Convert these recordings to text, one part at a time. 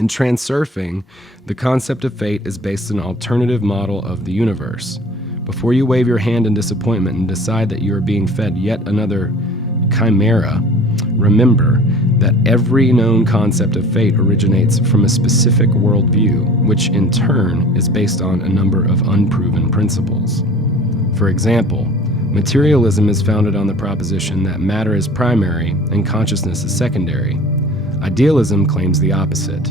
In Transurfing, the concept of fate is based on an alternative model of the universe. Before you wave your hand in disappointment and decide that you are being fed yet another chimera, remember that every known concept of fate originates from a specific worldview, which in turn is based on a number of unproven principles. For example, materialism is founded on the proposition that matter is primary and consciousness is secondary. Idealism claims the opposite.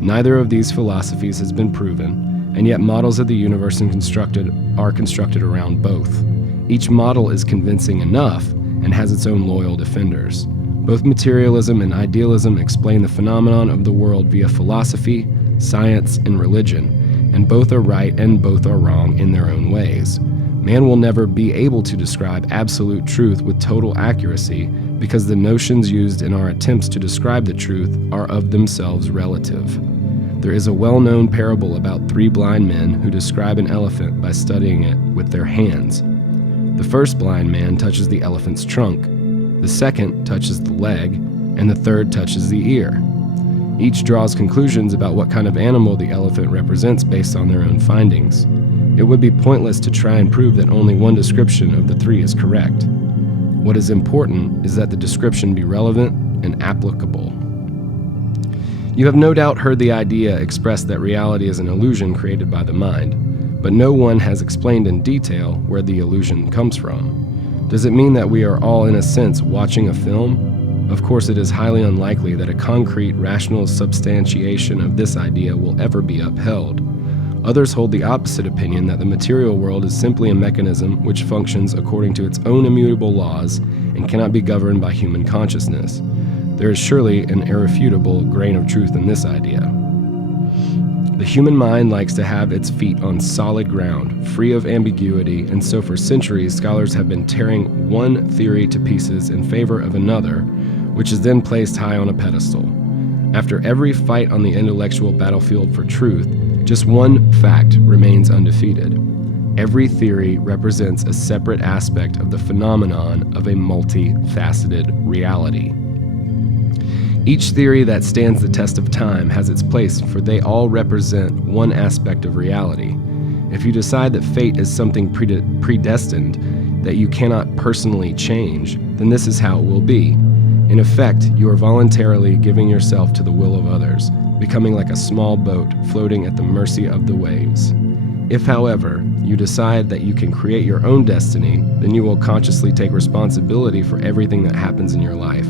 Neither of these philosophies has been proven, and yet models of the universe are constructed around both. Each model is convincing enough and has its own loyal defenders. Both materialism and idealism explain the phenomenon of the world via philosophy, science, and religion, and both are right and both are wrong in their own ways. Man will never be able to describe absolute truth with total accuracy because the notions used in our attempts to describe the truth are of themselves relative. There is a well-known parable about 3 blind men who describe an elephant by studying it with their hands. The first blind man touches the elephant's trunk, the second touches the leg, and the third touches the ear. Each draws conclusions about what kind of animal the elephant represents based on their own findings. It would be pointless to try and prove that only one description of the 3 is correct. What is important is that the description be relevant and applicable. You have no doubt heard the idea expressed that reality is an illusion created by the mind, but no one has explained in detail where the illusion comes from. Does it mean that we are all, in a sense, watching a film? Of course, it is highly unlikely that a concrete, rational substantiation of this idea will ever be upheld. Others hold the opposite opinion that the material world is simply a mechanism which functions according to its own immutable laws and cannot be governed by human consciousness. There is surely an irrefutable grain of truth in this idea. The human mind likes to have its feet on solid ground, free of ambiguity, and so for centuries scholars have been tearing one theory to pieces in favor of another, which is then placed high on a pedestal. After every fight on the intellectual battlefield for truth, just one fact remains undefeated. Every theory represents a separate aspect of the phenomenon of a multifaceted reality. Each theory that stands the test of time has its place, for they all represent one aspect of reality. If you decide that fate is something predestined that you cannot personally change, then this is how it will be. In effect, you are voluntarily giving yourself to the will of others, becoming like a small boat floating at the mercy of the waves. If, however, you decide that you can create your own destiny, then you will consciously take responsibility for everything that happens in your life,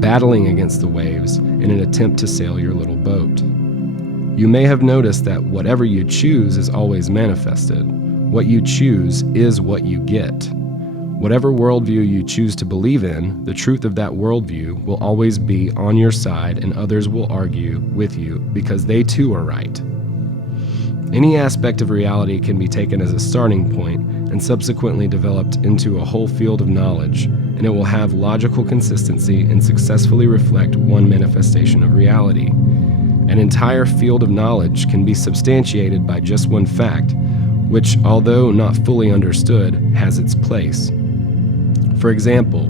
battling against the waves in an attempt to sail your little boat. You may have noticed that whatever you choose is always manifested. What you choose is what you get. Whatever worldview you choose to believe in, the truth of that worldview will always be on your side, and others will argue with you because they too are right. Any aspect of reality can be taken as a starting point and subsequently developed into a whole field of knowledge, and it will have logical consistency and successfully reflect one manifestation of reality. An entire field of knowledge can be substantiated by just one fact, which, although not fully understood, has its place. For example,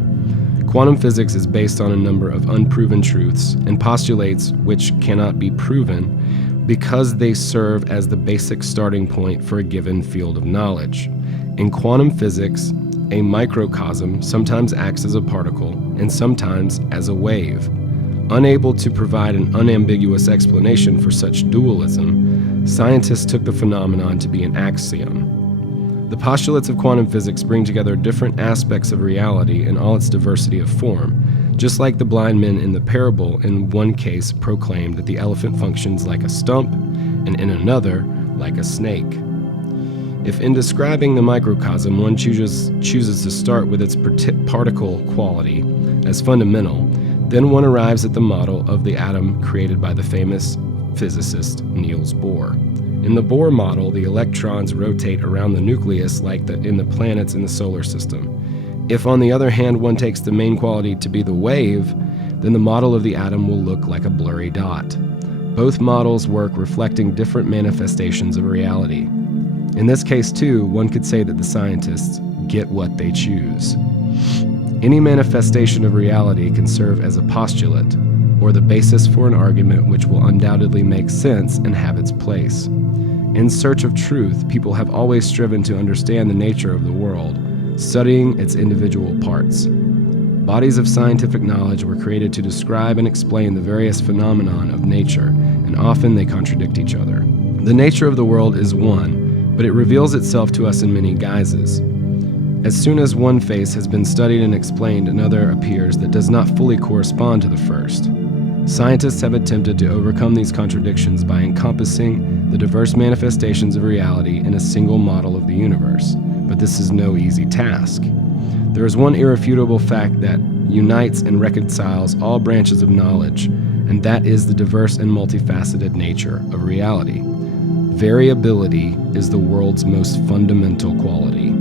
quantum physics is based on a number of unproven truths and postulates which cannot be proven because they serve as the basic starting point for a given field of knowledge. In quantum physics, a microcosm sometimes acts as a particle and sometimes as a wave. Unable to provide an unambiguous explanation for such dualism, scientists took the phenomenon to be an axiom. The postulates of quantum physics bring together different aspects of reality in all its diversity of form, just like the blind men in the parable in one case proclaimed that the elephant functions like a stump, and in another, like a snake. If in describing the microcosm one chooses to start with its particle quality as fundamental, then one arrives at the model of the atom created by the famous physicist Niels Bohr. In the Bohr model, the electrons rotate around the nucleus like in the planets in the solar system. If, on the other hand, one takes the main quality to be the wave, then the model of the atom will look like a blurry dot. Both models work reflecting different manifestations of reality. In this case, too, one could say that the scientists get what they choose. Any manifestation of reality can serve as a postulate, or the basis for an argument which will undoubtedly make sense and have its place. In search of truth, people have always striven to understand the nature of the world, studying its individual parts. Bodies of scientific knowledge were created to describe and explain the various phenomena of nature, and often they contradict each other. The nature of the world is one, but it reveals itself to us in many guises. As soon as one face has been studied and explained, another appears that does not fully correspond to the first. Scientists have attempted to overcome these contradictions by encompassing the diverse manifestations of reality in a single model of the universe, but this is no easy task. There is one irrefutable fact that unites and reconciles all branches of knowledge, and that is the diverse and multifaceted nature of reality. Variability is the world's most fundamental quality.